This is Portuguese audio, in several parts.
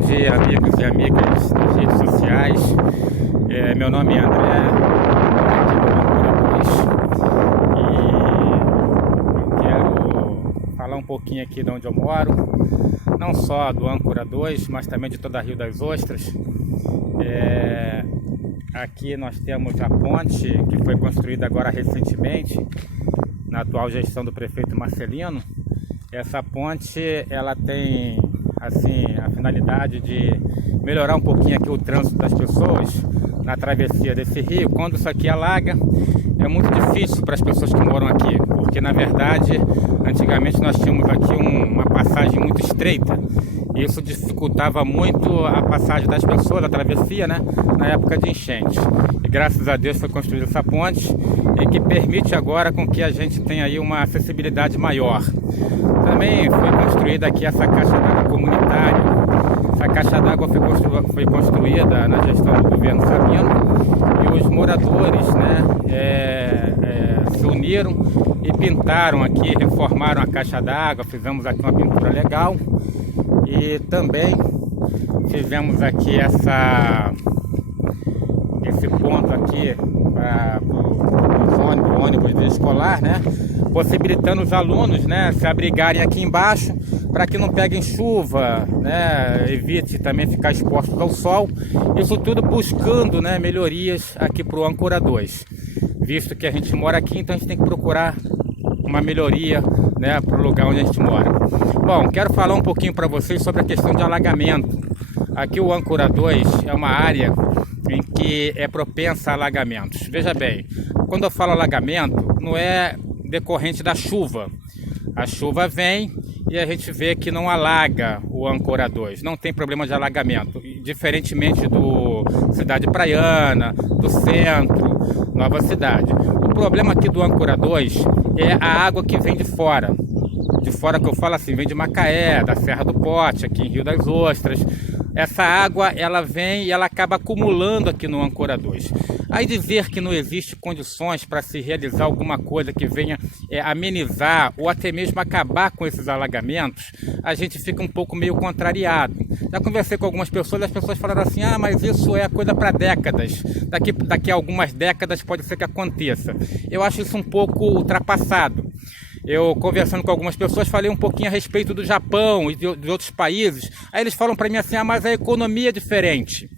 dia, amigos e amigas das redes sociais. Meu nome é André, aqui do Âncora 2, e eu quero falar um pouquinho aqui de onde eu moro, não só do Âncora 2, mas também de toda a Rio das Ostras. Aqui nós temos a ponte que foi construída agora recentemente, na atual gestão do prefeito Marcelino. Essa ponte ela tem assim a finalidade de melhorar um pouquinho aqui o trânsito das pessoas na travessia desse rio. Quando isso aqui alaga, é muito difícil para as pessoas que moram aqui, porque na verdade antigamente nós tínhamos aqui uma passagem muito estreita. Isso dificultava muito a passagem das pessoas, a travessia, né, na época de enchente. E graças a Deus foi construída essa ponte e que permite agora com que a gente tenha aí uma acessibilidade maior. Também foi construída aqui essa caixa d'água comunitária. Essa caixa d'água foi construída na gestão do governo Sabino, e os moradores, se uniram e pintaram aqui, reformaram a caixa d'água, fizemos aqui uma pintura legal. E também fizemos aqui esse ponto aqui para o ônibus escolar, né? Possibilitando os alunos, né, se abrigarem aqui embaixo para que não peguem chuva, né? Evite também ficar expostos ao sol. Isso tudo buscando, né, melhorias aqui para o Âncora 2. Visto que a gente mora aqui, então a gente tem que procurar uma melhoria, né, para o lugar onde a gente mora. Bom, quero falar um pouquinho para vocês sobre a questão de alagamento. Aqui o Âncora 2 é uma área em que é propensa a alagamentos. Veja bem, quando eu falo alagamento, não é decorrente da chuva. A chuva vem e a gente vê que não alaga o Âncora 2, não tem problema de alagamento, diferentemente do Cidade Praiana, do centro, Nova Cidade. O problema aqui do Âncora 2 é a água que vem de fora. De fora que eu falo assim, vem de Macaé, da Serra do Pote, aqui em Rio das Ostras. Essa água, ela vem e ela acaba acumulando aqui no Âncora 2. Aí dizer que não existe condições para se realizar alguma coisa que venha amenizar ou até mesmo acabar com esses alagamentos, a gente fica um pouco meio contrariado. Já conversei com algumas pessoas e as pessoas falaram assim, mas isso é coisa para décadas. Daqui a algumas décadas pode ser que aconteça. Eu acho isso um pouco ultrapassado. Eu, conversando com algumas pessoas, falei um pouquinho a respeito do Japão e de outros países. Aí eles falam para mim assim, mas a economia é diferente.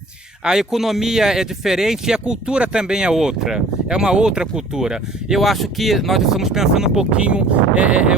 A economia é diferente e a cultura também é outra. É uma outra cultura. Eu acho que nós estamos pensando um pouquinho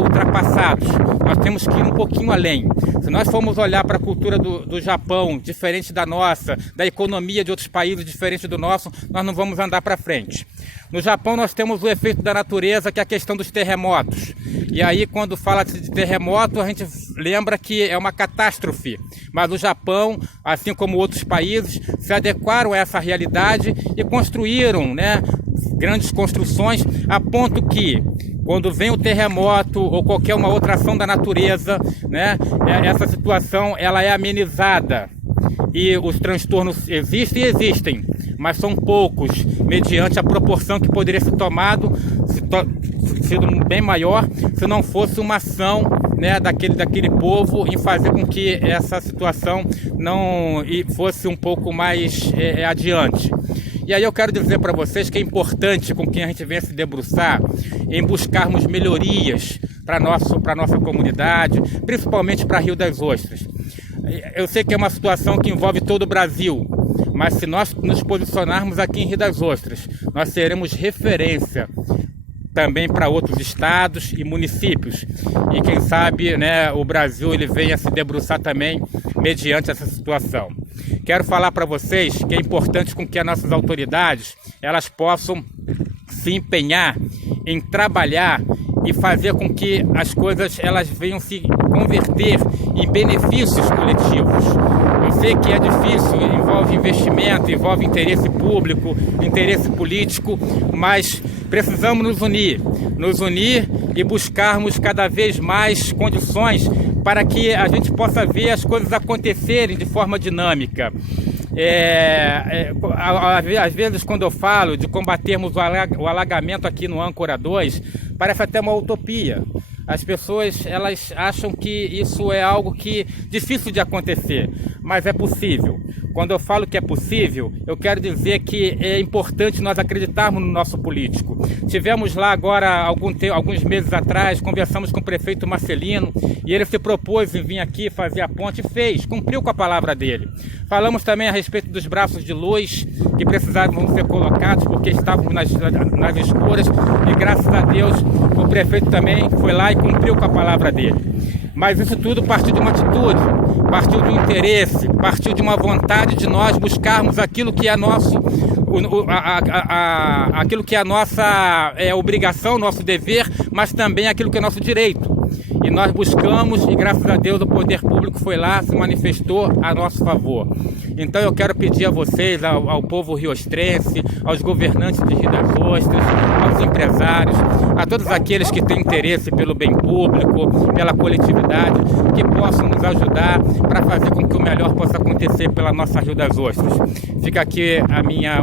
ultrapassados. Nós temos que ir um pouquinho além. Se nós formos olhar para a cultura do Japão, diferente da nossa, da economia de outros países, diferente do nosso, nós não vamos andar para frente. No Japão nós temos o efeito da natureza, que é a questão dos terremotos. E aí quando fala-se de terremoto, a gente lembra que é uma catástrofe. Mas o Japão, assim como outros países, se adequaram a essa realidade e construíram, né, grandes construções, a ponto que quando vem o terremoto ou qualquer uma outra ação da natureza, né, essa situação ela é amenizada. E os transtornos existem, mas são poucos, mediante a proporção que poderia ser tomado, sido bem maior, se não fosse uma ação, né, daquele povo em fazer com que essa situação não fosse um pouco mais adiante. E aí eu quero dizer para vocês que é importante com quem a gente venha se debruçar em buscarmos melhorias para nossa comunidade, principalmente para Rio das Ostras. Eu sei que é uma situação que envolve todo o Brasil, mas se nós nos posicionarmos aqui em Rio das Ostras, nós seremos referência também para outros estados e municípios. E quem sabe, né, o Brasil ele venha se debruçar também mediante essa situação. Quero falar para vocês que é importante com que as nossas autoridades elas possam se empenhar em trabalhar e fazer com que as coisas elas venham se converter em benefícios coletivos. Eu sei que é difícil, envolve investimento, envolve interesse público, interesse político, mas precisamos nos unir e buscarmos cada vez mais condições para que a gente possa ver as coisas acontecerem de forma dinâmica. Às vezes quando eu falo de combatermos o alagamento aqui no Âncora 2, parece até uma utopia. As pessoas elas acham que isso é algo que difícil de acontecer, mas é possível. Quando eu falo que é possível, eu quero dizer que é importante nós acreditarmos no nosso político. Tivemos lá agora, alguns meses atrás, conversamos com o prefeito Marcelino e ele se propôs em vir aqui fazer a ponte e fez, cumpriu com a palavra dele. Falamos também a respeito dos braços de luz que precisavam ser colocados porque estavam nas escuras e graças a Deus o prefeito também foi lá e cumpriu com a palavra dele. Mas isso tudo partiu de uma atitude, partiu de um interesse, partiu de uma vontade de nós buscarmos aquilo que é nosso, aquilo que é a nossa obrigação, nosso dever, mas também aquilo que é nosso direito. E nós buscamos e graças a Deus o poder público foi lá, se manifestou a nosso favor. Então eu quero pedir a vocês, ao povo riostrense, aos governantes de Rio das Ostras, aos empresários, a todos aqueles que têm interesse pelo bem público, pela coletividade, que possam nos ajudar para fazer com que o melhor possa acontecer pela nossa Rio das Ostras. Fica aqui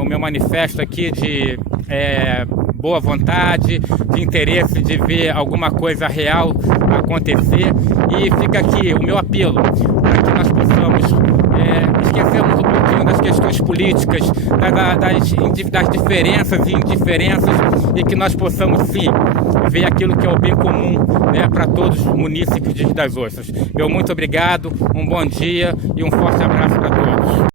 o meu manifesto aqui de boa vontade, de interesse de ver alguma coisa real acontecer e fica aqui o meu apelo para que nós possamos esquecermos um pouquinho das questões políticas, das diferenças e indiferenças e que nós possamos sim ver aquilo que é o bem comum, né, para todos os munícipes de Rio das Ostras. Meu muito obrigado, um bom dia e um forte abraço para todos.